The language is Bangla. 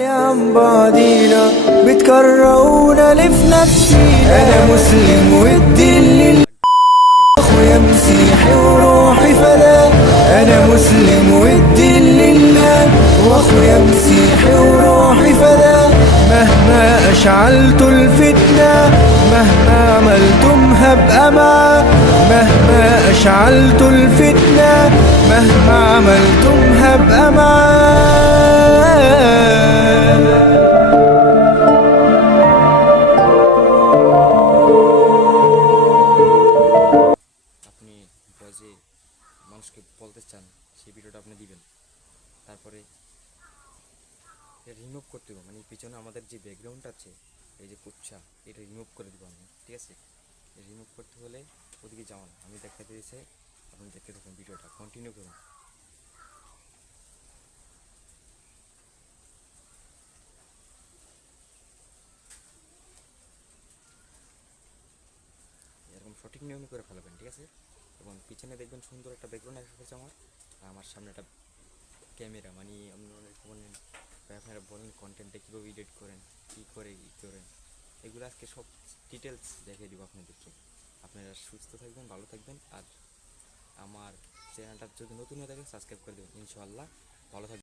عن بعضينا بتكرر ونلف نفسينا. انا مسلم والدين لله اخويا مسيحي وروحي فداه. انا مسلم والدين لله واخويا مسيحي وروحي فداه. مهما اشعلت الفتنه مهما عملتم هبقى معاه. مهما اشعلت الفتنه مهما عملتم هبقى معاه. আপনি ভয়েসে মানুষকে বলতে চান সেই ভিডিওটা আপনি দিবেন। তারপরে রিমুভ করতে হবে, মানে পিছনে আমাদের যে ব্যাকগ্রাউন্ড আছে এই যে কুচ্ছা, এটা রিমুভ করে দেবো আমি, ঠিক আছে? রিমুভ করতে হলে ওদিকে যাওয়ান, আমি দেখতে দিয়েছে, আপনি দেখতে থাকুন, ভিডিওটা কন্টিনিউ করুন। এরকম সঠিক নিয়মে করে ফেলবেন, ঠিক আছে? এবং পিছনে দেখবেন সুন্দর একটা ব্যাকগ্রাউন্ড এসে গেছে আমার, আর আমার সামনে একটা ক্যামেরা, মানে আপনি অনেক বলেন আপনারা বলেন কন্টেন্টটা কীভাবে এডিট করেন, কী করে ই করেন, এগুলো আজকে সব ডিটেলস দেখিয়ে দেবো আপনাদেরকে। আপনারা সুস্থ থাকবেন, ভালো থাকবেন, আর আমার চ্যানেলটা যদি নতুন হয়ে থাকে সাবস্ক্রাইব করে দেবেন, ইনশাআল্লাহ। ভালো থাকবেন।